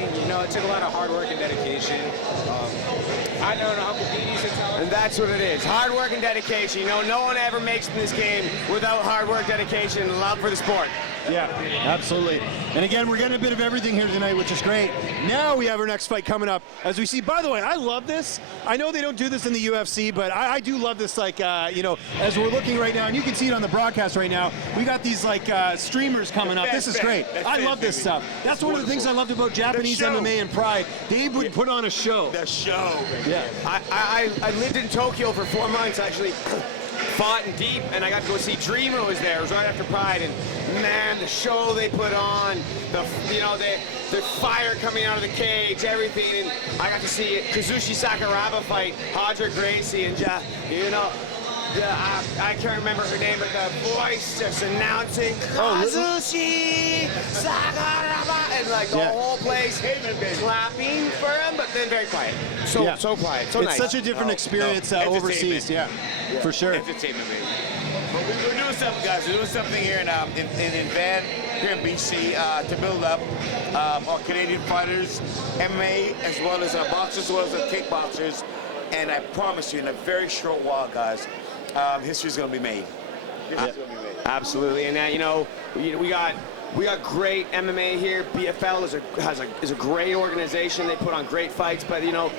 You know, it took a lot of hard work and dedication. I don't know how competing is. And that's what it is. Hard work and dedication. You know, no one ever makes it in this game without hard work, dedication, and love for the sport. Yeah, absolutely. And again, we're getting a bit of everything here tonight, which is great. Now we have our next fight coming up. As we see, by the way, I love this. I know they don't do this in the UFC, but I do love this, like, you know, as we're looking right now, and you can see it on the broadcast right now, we got these, like, streamers coming up. This is great. I love this stuff. That's one of the things I loved about Japanese MMA and Pride. Dave would put on a show. The show. Yeah. I lived in Tokyo for 4 months, actually. Fought in deep, and I got to go see Dreamer was there. It was right after Pride, and man, the show they put on, the fire coming out of the cage, everything, and I got to see Kazushi Sakuraba fight Hodrick Gracie, and you know, I can't remember her name, but the voice just announcing Kazushi Sakuraba, and like the whole place clapping for him, but then very quiet. So quiet, so nice. It's such a different experience overseas, yeah, for sure. Entertainment, baby. But we're doing something, guys. We're doing something here in Van, here in BC, to build up our Canadian fighters, MMA, as well as our boxers, as well as our kickboxers. And I promise you, in a very short while, guys, history's going to be made. Absolutely, and you know, we got great MMA here. BFL is a great organization. They put on great fights, but you know,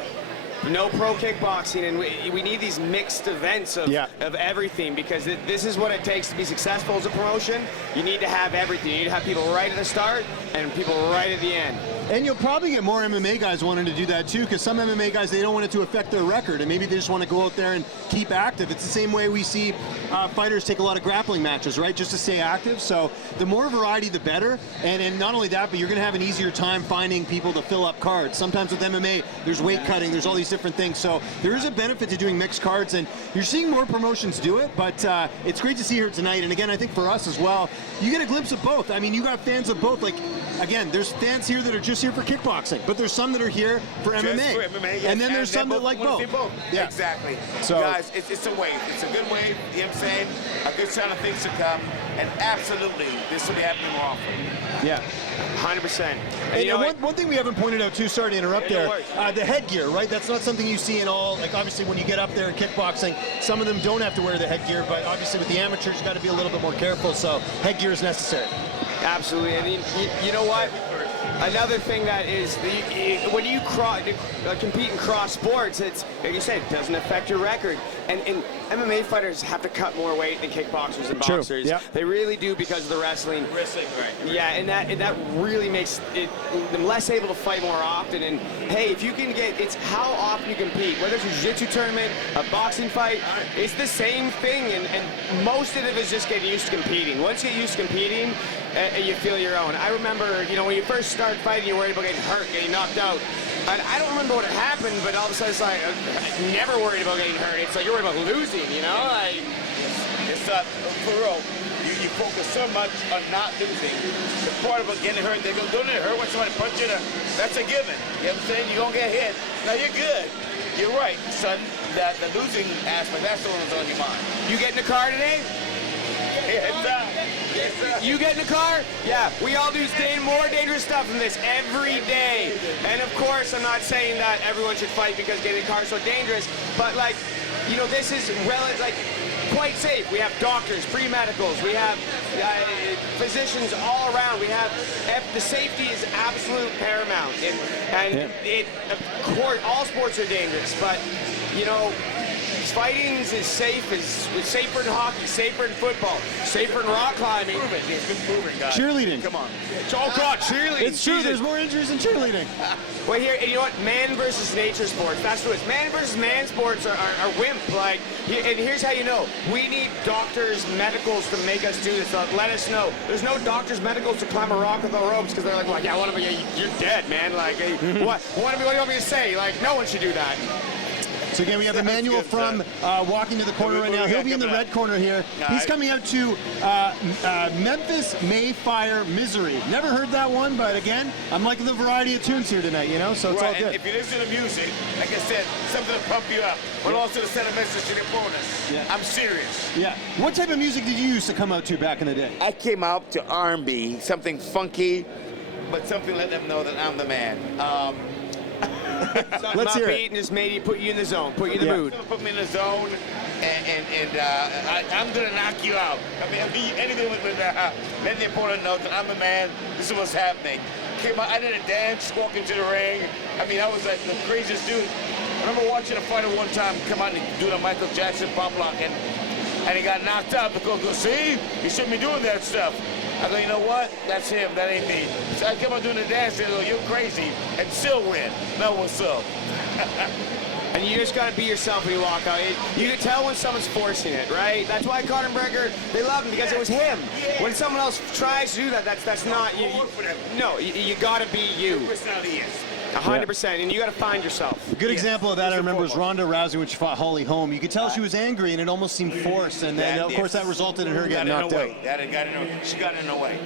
no pro kickboxing, and we need these mixed events of everything, because this is what it takes to be successful as a promotion. You need to have everything. You need to have people right at the start and people right at the end. And you'll probably get more MMA guys wanting to do that too, because some MMA guys, they don't want it to affect their record, and maybe they just want to go out there and keep active. It's the same way we see fighters take a lot of grappling matches, right, just to stay active. So the more variety, the better. And not only that, but you're going to have an easier time finding people to fill up cards. Sometimes with MMA, there's weight cutting, there's all these different things. So there is a benefit to doing mixed cards, and you're seeing more promotions do it, but it's great to see here tonight. And again, I think for us as well, you get a glimpse of both. I mean, you got fans of both. Like, again, there's fans here that are just here for kickboxing, but there's some that are here for MMA. Yes, and then there's some that like both. Yeah. Exactly. So, guys, it's a wave. It's a good wave, you know what I'm saying? A good sign of things to come, and absolutely, this will be happening more often. Yeah. 100%. And you know, one thing we haven't pointed out too, sorry to interrupt there, the headgear, right? That's not something you see in all, like obviously when you get up there in kickboxing, some of them don't have to wear the headgear, but obviously with the amateurs, you got to be a little bit more careful, so headgear is necessary. Absolutely, and you know what? Another thing that is, when you compete in cross sports, it's, like you said, it doesn't affect your record. And MMA fighters have to cut more weight than kickboxers and boxers. Yep. They really do, because of the wrestling. Wrestling, right. Yeah, and that really makes them less able to fight more often. And hey, if you can it's how often you compete. Whether it's a jiu-jitsu tournament, a boxing fight, it's the same thing. And most of it is just getting used to competing. Once you get used to competing, you feel your own. I remember, you know, when you first start fighting, you're worried about getting hurt, getting knocked out. And I don't remember what had happened, but all of a sudden it's like, I'm never worried about getting hurt. It's like you're worried about losing, you know? Like, it's for real. You focus so much on not losing. The part about getting hurt, they're going to get hurt when somebody punch you. That's a given. You know what I'm saying? You're going to get hit. Now, you're good. You're right, son. That the losing aspect, that's the one that's on your mind. you get in the car today? You get in the car? Yeah, we all do more dangerous stuff than this every day. And of course, I'm not saying that everyone should fight because getting in the car is so dangerous, but like, you know, this is quite safe. We have doctors, pre-medicals, we have physicians all around. We have, the safety is absolute paramount. And of course, all sports are dangerous, but, you know, fighting is safer than hockey, safer than football, safer than rock climbing. It's been proven, guys. Cheerleading. Come on. Oh, God, cheerleading. It's true. There's more injuries in cheerleading. Well, here, and you know what? Man versus nature sports. That's what it is. Man versus man sports are wimp. Like, and here's how you know. We need doctors, medicals to make us do this. Let us know. There's no doctors, medicals to climb a rock with the ropes because they're like, well, yeah, you're dead, man. Like, what do you want me to say? Like, no one should do that. So again, we have Emmanuel from walking to the corner right now. He'll be in the red corner here. He's coming out to Memphis Mayfire Misery. Never heard that one, but again, I'm liking the variety of tunes here tonight, you know, so it's all good. And if you listen to music, like I said, something to pump you up, but also to send a message to the opponents. Yeah. I'm serious. Yeah. What type of music did you used to come out to back in the day? I came out to R&B, something funky, but something let them know that I'm the man. Let's hear it. Upbeat and just made you put you in the zone, put you in the mood. Put me in the zone, and I'm gonna knock you out. I mean anything with let the opponent know that I'm the man. This is what's happening. Came out, I did a dance, walk into the ring. I mean, I was like the craziest dude. I remember watching a fighter one time come out and do the Michael Jackson pop lock, and he got knocked out. The coach goes, see, you shouldn't be doing that stuff. I go, you know what? That's him. That ain't me. So I kept on doing the dance. They go, you're crazy, and still win. No, what's up? And you just gotta be yourself when you walk out. You can tell when someone's forcing it, right? That's why Conor McGregor, they love him because it was him. When someone else tries to do that, that's not you. No, you gotta be you. Personality is. 100%, and you got to find yourself. A good example of that I remember was Ronda Rousey when she fought Holly Holm. You could tell she was angry, and it almost seemed forced. And then, of course, that resulted in her getting knocked out. She got in the way.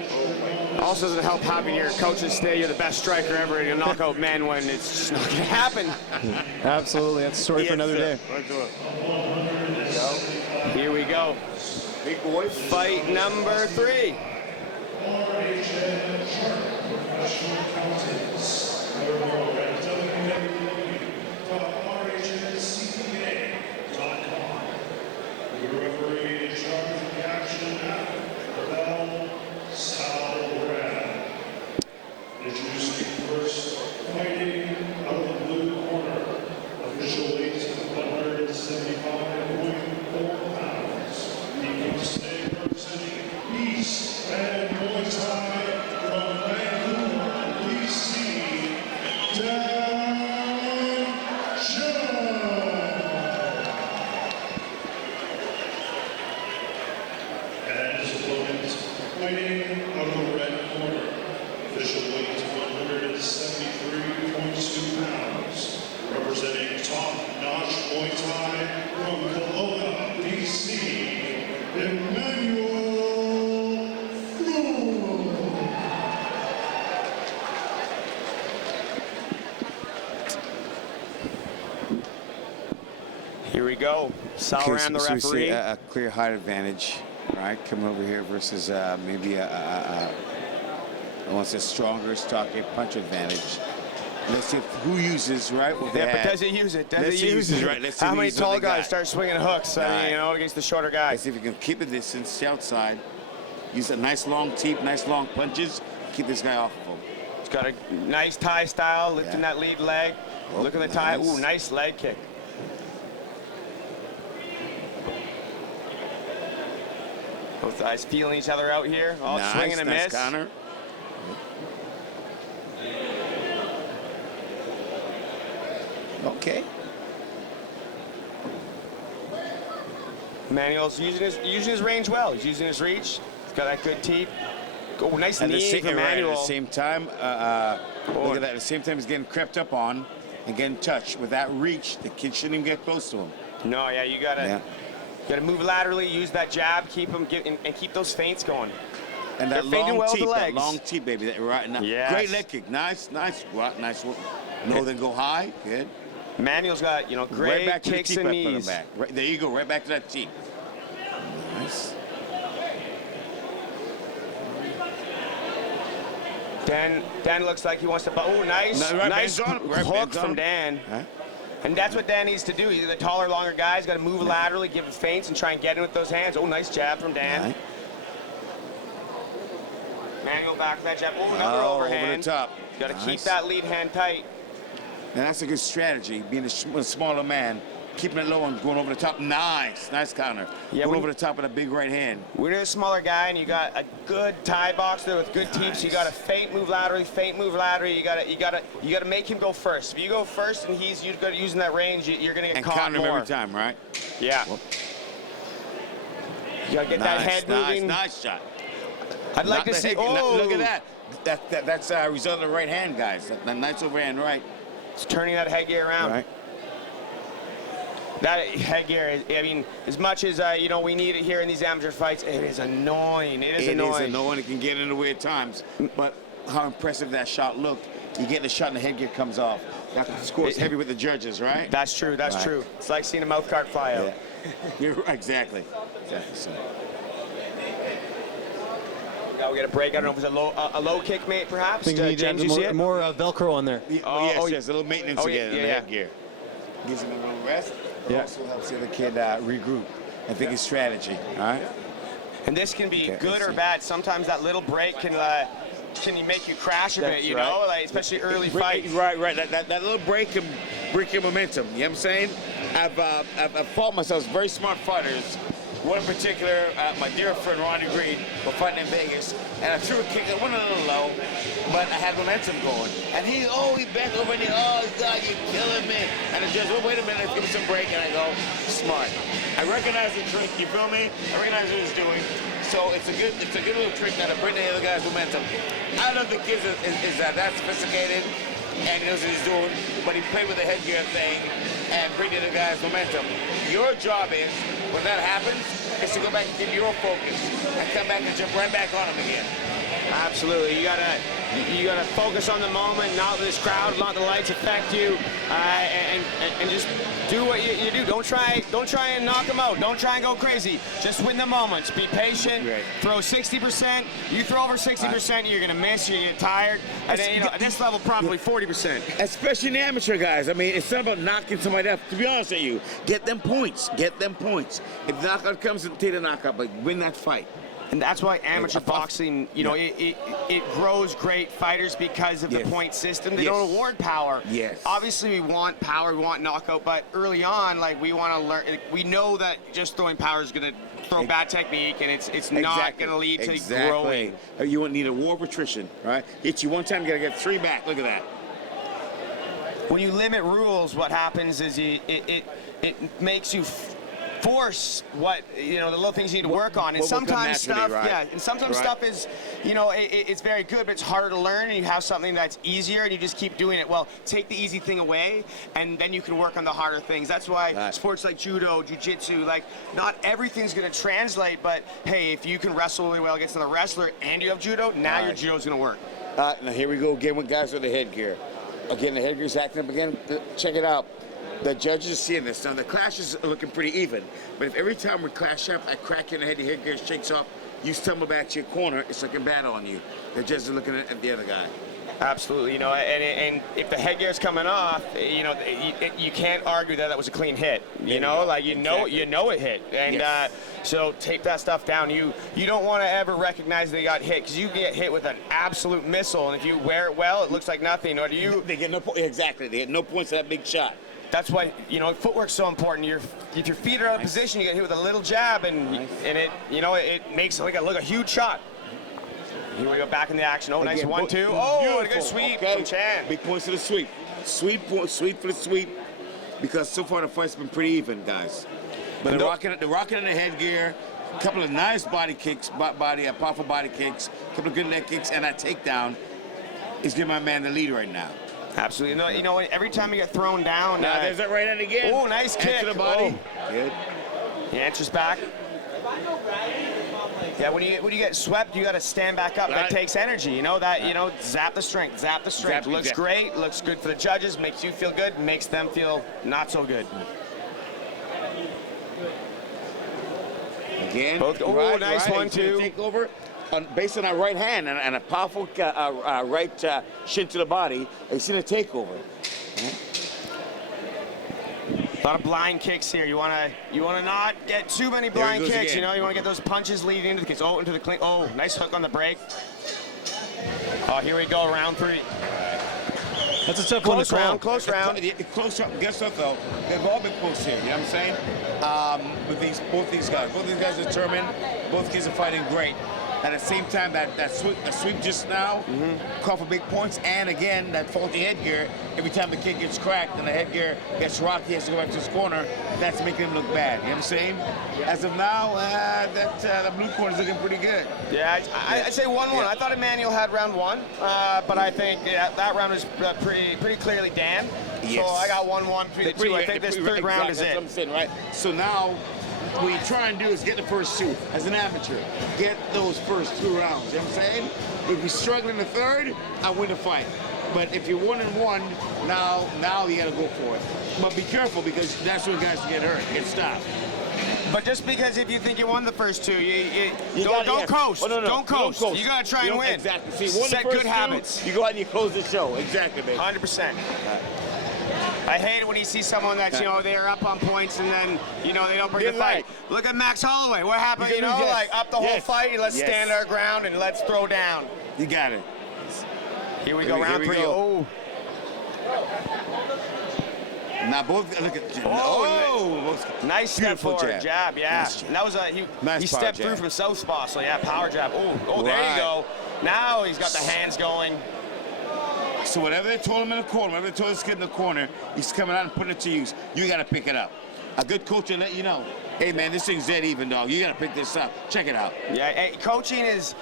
Also, doesn't help having your coaches say you're the best striker ever and you knock out men when it's just not going to happen. Absolutely. That's a story for another day. Here we go. Big boy. Fight number 3. Introducing first, fighting out of the blue corner, official weight 175.4 pounds. He comes today representing Peace and Muay Thai from Vancouver, BC, Dan and his opponent fighting out of the red corner. Official weight 173.2 pounds, representing top-notch Muay Thai from Kelowna, BC, Emmanuel. Here we go. Sal Ram, the So we see referee. a clear height advantage, right? Coming over here versus maybe I want to say stronger, stockier punch advantage. Let's see who uses, right? What they Yeah, but have. does it use it? Does Let's it see use who's it? right. Let's see How who many uses what tall they guys got. start swinging hooks? I mean, Right. you know, against the shorter guys. Let's see if we can keep a distance, the outside. Use a nice long teep, nice long punches. Keep this guy off of him. He's got a nice Thai style, lifting Yeah. that lead leg. Oh, Look at the Thai. nice. Ooh, nice leg kick. Both guys feeling each other out here. All Nice, swinging and nice miss. counter. Okay. Emmanuel's using his range well. He's using his reach. He's got that good teeth. Oh, nice At the, knee from right, at Emmanuel. the same time, look at that. At the same time, he's getting crept up on and getting touched. With that reach, the kid shouldn't even get close to him. No, yeah, you gotta move laterally, use that jab, keep him and keep those feints going. And that They're feinting long well with teep, the that legs. long teep, baby. That right now. Yes. Great leg kick. Nice, nice, nice. No, then go high. Good. Emmanuel's got, great Right back to the kicks teep. and I put him knees. back. Right, there you go. Right back to that teep. Nice. Dan looks like he wants to. Oh, nice, No, right, nice bends on, right, hook bends from on. Dan. Huh? And that's what Dan needs to do. He's the taller, longer guy. He's got to move laterally, give him feints, and try and get in with those hands. Oh, nice jab from Dan. Right. Manuel back to that jab. Oh, another Oh, overhand. over the top. Got to keep Nice. that lead hand tight. And that's a good strategy, being a smaller man, keeping it low and going over the top. Nice, nice counter. Yeah, going when- over the top with a big right hand. When you're a smaller guy and you got a good tie box there with good teeps, you got to feint, move laterally, feint, move laterally. You got to make him go first. If you go first and he's using that range, you're gonna get And caught counter him more. every time, right? Yeah. You got to get that head moving. Nice shot. I'd like to Knock the see. head- Oh, Look at that. That's a result of the right hand, guys. That nice overhand right. It's turning that headgear around. Right. That headgear, I mean, as much as we need it here in these amateur fights, it is annoying. It is annoying. It is annoying. It can get in the way at times. But how impressive that shot looked. You get the shot and the headgear comes off. That scores heavy with the judges, right? That's true. That's Right. true. It's like seeing a mouth cart fly out. Yeah. You're right, exactly. So, Yeah, we got a break. I don't know if it's a low kick, mate, perhaps. I think you need to James, add you see it? more Velcro on there. Yes, a little maintenance Oh, again yeah, in the yeah. headgear. Gives him a little rest, but Yeah. also helps See the kid regroup. I think it's strategy. All right. And this can be Okay, good I or see. bad. Sometimes that little break can make you crash a bit, That's you right. know, like especially early fights. Right. That little break can break your momentum. You know what I'm saying? I've fought myself very smart fighters. One in particular, my dear friend Ronnie Green, was fighting in Vegas, and I threw a kick. It went a little low, but I had momentum going. And he bent over and oh God, you're killing me. And the judge, wait a minute, give me some break, and I go, smart. I recognize the trick. You feel me? I recognize what he's doing. So it's a good little trick now to bring the other guy's momentum. I don't think the kid is that sophisticated, and he knows what he's doing, but he played with the headgear thing and bring the other guy's momentum. Your job is, when that happens, is to go back and get your focus and come back and jump right back on him again. Absolutely, you gotta focus on the moment, not let this crowd, not the lights affect you, and just do what you do. Don't try and knock them out. Don't try and go crazy. Just win the moments. Be patient. Right. Throw 60%. You throw over 60%, you're gonna miss. You get tired, and then at this level, probably 40%. Especially in the amateur guys. I mean, it's not about knocking somebody up. To be honest with you, get them points. Get them points. If the knockout comes, take the knockout, but win that fight. And that's why amateur boxing, it grows great fighters because of the Yes. point system. They Yes. don't award power. Yes. Obviously, we want power, we want knockout, but early on, like we want to learn. We know that just throwing power is going to throw bad technique, and it's not going to lead to growing. You won't need a war of attrition, right? Hit you one time, you gotta get 3 back. Look at that. When you limit rules, what happens is it makes you force the little things you need to work on, and what will come sometimes naturally, stuff, right. and sometimes Right. stuff is, it's very good, but it's harder to learn, and you have something that's easier, and you just keep doing it. Well, take the easy thing away, and then you can work on the harder things. That's why Right. sports like judo, jiu-jitsu, like not everything's going to translate, but hey, if you can wrestle really well against another wrestler, and you have judo, now your Right. judo's going to work. Now here we go again with guys with the headgear. Again, the headgear's acting up again. Check it out. The judges are seeing this. Now the clashes are looking pretty even, but if every time we clash up, I crack you in the head, the headgear shakes up, you stumble back to your corner, it's looking bad on you. The judges are looking at the other guy. Absolutely, and if the headgear's coming off, you can't argue that was a clean hit. You know it hit, and Yes. so tape that stuff down. You don't want to ever recognize that you got hit, because you get hit with an absolute missile, and if you wear it well, it looks like nothing. Or do you? They get no exactly. They get no points for that big shot. That's why footwork's so important. If your feet are out of position, you get hit with a little jab, and it makes it look a huge shot. Here we go, back in the action. Oh, nice Again, 1-2. Oh, and a good beautiful. sweep Okay. from Chan. Big points to the sweep. Sweep for the sweep, because so far the fight's been pretty even, guys. But And the rocking in the headgear, a couple of nice body kicks, powerful body kicks, a couple of good leg kicks, and that takedown is giving my man the lead right now. Absolutely. No, every time you get thrown down. Now there's that right hand again. Oh, nice kick. Enter the body. Oh. Good. He answers back. Yeah, when you get swept, you got to stand back up. That Right. takes energy. Zap the strength. Looks great. Looks good for the judges. Makes you feel good. Makes them feel not so good. Again. Both- oh, nice He's 1-2. gonna take over based on our right hand and a powerful right shin to the body. He's seen a takeover. A lot of blind kicks here. You wanna not get too many blind goes kicks. again. You want to get those punches leading into the kicks. Oh, into the clean. Oh, nice hook on the break. Oh, here we go, round 3. That's a tough one to Close call. round, close round. Close round. Guess what though? They've all been close here. You know what I'm saying? With both these guys are determined. Both kids are fighting great. At the same time, that sweep just now called for big points, and again that faulty headgear. Every time the kick gets cracked and the headgear gets rocked, he has to go back to his corner. That's making him look bad. You know what I'm saying? As of now, the blue corner is looking pretty good. Yeah, I'd say 1-1. Yeah. I thought Emmanuel had round 1, but I think that round was pretty clearly Dan. Yes. So I got 1-1 between the two. I think this third round is That's what it. I'm saying, right? So now, what you try and do is get the first 2 as an amateur. Get those first 2 rounds. You know what I'm saying? If you struggle in the third, I win the fight. But if you're 1-1, now you gotta go for it. But be careful, because that's when guys get hurt, get stopped. But just because if you think you won the first two, you gotta- don't yes. coast. Oh, no, no, Don't coast. You got to try You and don't- win. Exactly. See, one Set of the first good habits. You go out and you close the show. Exactly, baby. 100%. I hate it when you see someone that's, they're up on points and then, they don't bring the Get fight. right. Look at Max Holloway. What happened, You can lose, yes. like up the whole Yes. fight, let's Yes. stand our ground and let's throw down. You got it. Here we Here go, we- round here we three. go. Oh, Now both look at nice step Beautiful forward jab. Yeah. Nice jab. And that was Nice he power stepped jab. through from southpaw, so yeah, power jab. Oh, there Right. you go. Now he's got the hands going. So whatever they told him in the corner, whatever they told this kid in the corner, he's coming out and putting it to use. You got to pick it up. A good coach will let you know. Hey man, this thing's dead even, dog. You got to pick this up. Check it out. Yeah, coaching it's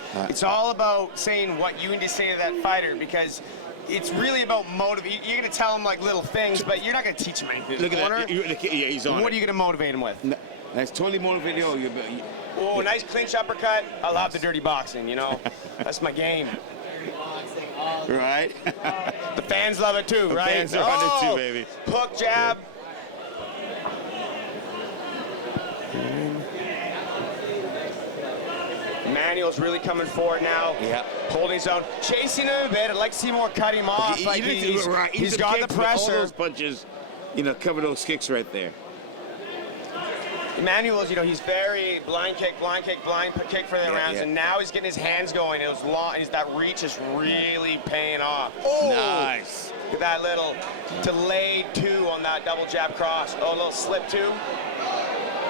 all about saying what you need to say to that fighter because it's really about motivate. You're going to tell him like little things, but you're not going to teach him anything. Look at corner, that. Yeah, he's on what it. are you going to motivate him with? No, that's totally motivated. Oh, nice clinch uppercut. I love the dirty boxing, That's my game. Right? The fans love it too, right? fans are on it too, baby. Hook jab. Emmanuel's really coming forward now. Yeah. Holding his own. Chasing him a bit. I'd like to see more cut him off. He- Like he did it right. he's He got the kicked, but all pressure. those punches, cover those kicks right there. Emmanuel's, he's very blind kick for the rounds, yeah. and now he's getting his hands going. It was long, and that reach is really paying off. Oh, Nice. Look at that little delayed two on that double jab cross. Oh, a little slip two.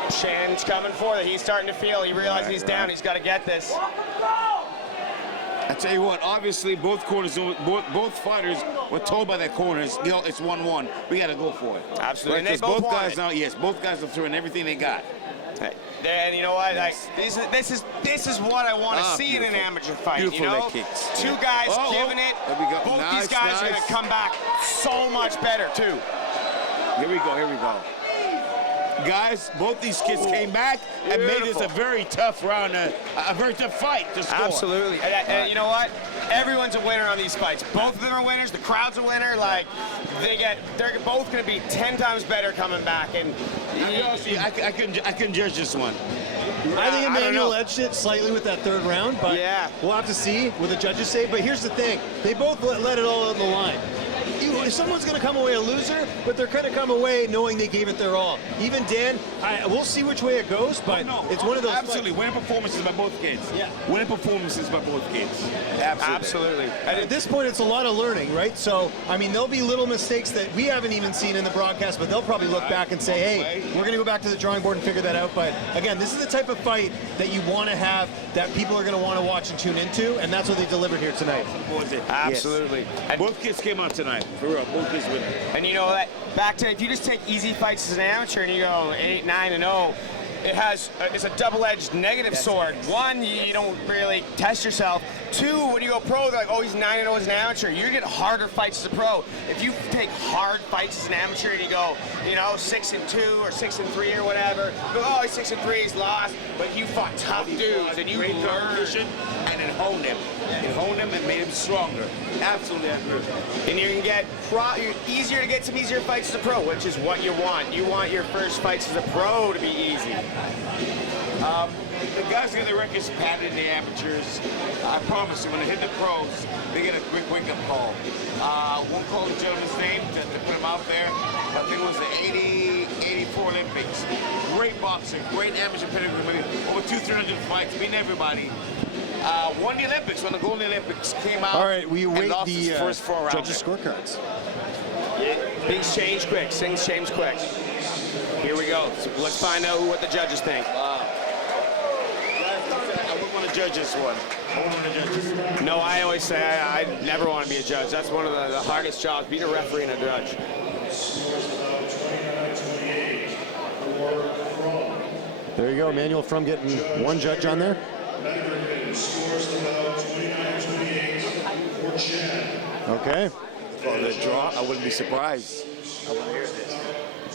Shan's coming for it. He's starting to feel. He realizes he's down. He's got to get this. I tell you what, obviously both both fighters were told by their corners, it's 1-1. We got to go for it. Absolutely. Right? And they 'Cause both both want guys it. now, yes, both guys are throwing everything they got. And you know what? Yes. Like, this is what I want to see in an beautiful. amateur fight. Beautiful leg kicks. Two Yeah. guys Oh, giving it. there we go. Both Nice, these guys are nice. going to come back so much better too. Here we go. Guys, both these kids came back and made this a very tough round, a very tough fight to score. Absolutely. And you know what? Everyone's a winner on these fights. Both of them are winners. The crowd's a winner. Like, they're both going to be 10 times better coming back. And I couldn't judge this one. I think don't Emmanuel know. edged it slightly with that third round, but Yeah. we'll have to see what the judges say. But here's the thing. They both let it all on the line. If someone's going to come away a loser, but they're going to come away knowing they gave it their all. Even Dan, we'll see which way it goes, but it's one of those Absolutely. fights. Winning performances by both kids. Yeah. Winning performances by both kids. Absolutely. And at this point, it's a lot of learning, right? So, there'll be little mistakes that we haven't even seen in the broadcast, but they'll probably look back and say, hey, we're going to go back to the drawing board and figure that out. But again, this is the type of fight that you want to have, that people are going to want to watch and tune into, and that's what they delivered here tonight. Absolutely. Yes. And, Both kids came out tonight. For real, both kids winning. and that back to if you just take easy fights as an amateur and you go 8-9-0, it's a double-edged negative sword. One, you don't really test yourself. Two, when you go pro, they're like, oh, he's 9-0 as an amateur. You get harder fights as a pro. If you take hard fights as an amateur and you go, 6-2 or 6-3 or whatever, you go, oh, he's 6-3, he's lost. But you fought tough dudes and you Great learned. competition, and it honed him. It honed him and made him stronger. Absolutely agree. And you can get easier to get some easier fights as a pro, which is what you want. You want your first fights as a pro to be easy. The guys get their records padded in the amateurs. I promise you, when they hit the pros, they get a quick wake-up call. Won't call the gentleman's name to put him out there. I think it was the 84 Olympics. Great boxer, great amateur pedigree, over 200-300 fights, beating everybody. Won the Olympics when the Golden Olympics came out. All right, we and await lost the his first 4 rounds. judges' scorecards. Things change quick. Things change quick. Here we go. So let's find out what the judges think. I wouldn't want to judge this one. I wouldn't want to judge this one. No, I always say I never want to be a judge. That's one of the hardest jobs, being a referee and a judge. There you go, Emmanuel From getting one judge on there. Scores about 29-28 for Chad. Okay. For the draw, I wouldn't be surprised. I want to hear this.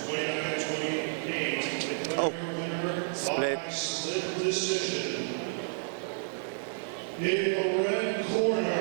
29-28. Oh, split. Split decision. In the red corner.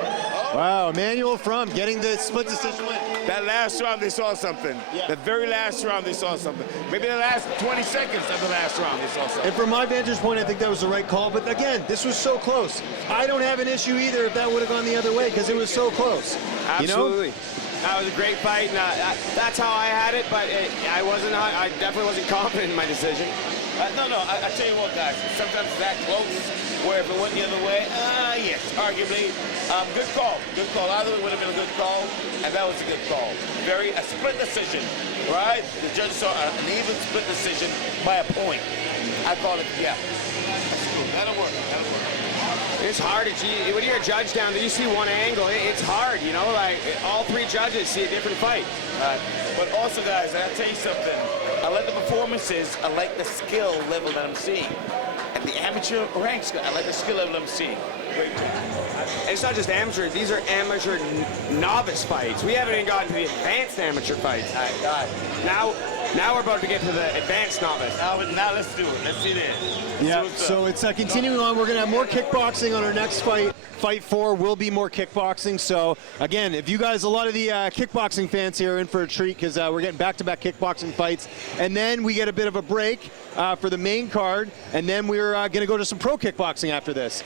Wow, Emmanuel from getting the split decision win. That last round, they saw something. Yeah. The very last round, they saw something. Maybe the last 20 seconds of the last round, they saw something. And from my vantage point, I think that was the right call. But again, this was so close. I don't have an issue either if that would have gone the other way because it was so close. Absolutely. You know? That was a great fight, and that's how I had it. But I definitely wasn't confident in my decision. No, I tell you what, guys. Sometimes it's that close, where if it went the other way, yes, arguably, good call. Good call. Either way would have been a good call, and that was a good call. A split decision, right? The judge saw an even split decision by a point. I call it, yeah. That's cool. That'll work. That'll work. It's hard. When you're a judge down there, you see one angle. It's hard, you know. Like all three judges see a different fight. But also, guys, I'll tell you something. I like the performances. I like the skill level that I'm seeing. At the amateur ranks, I like the skill level I'm seeing. Great job. And it's not just amateur. These are amateur novice fights. We haven't even gotten to the advanced amateur fights. All right. Now we're about to get to the advanced novice. Now let's do it. Let's see this. Yeah, so it's continuing on. We're going to have more kickboxing on our next fight. Fight 4 will be more kickboxing. So, again, if you guys, a lot of the kickboxing fans here are in for a treat because we're getting back-to-back kickboxing fights. And then we get a bit of a break for the main card. And then we're going to go to some pro kickboxing after this.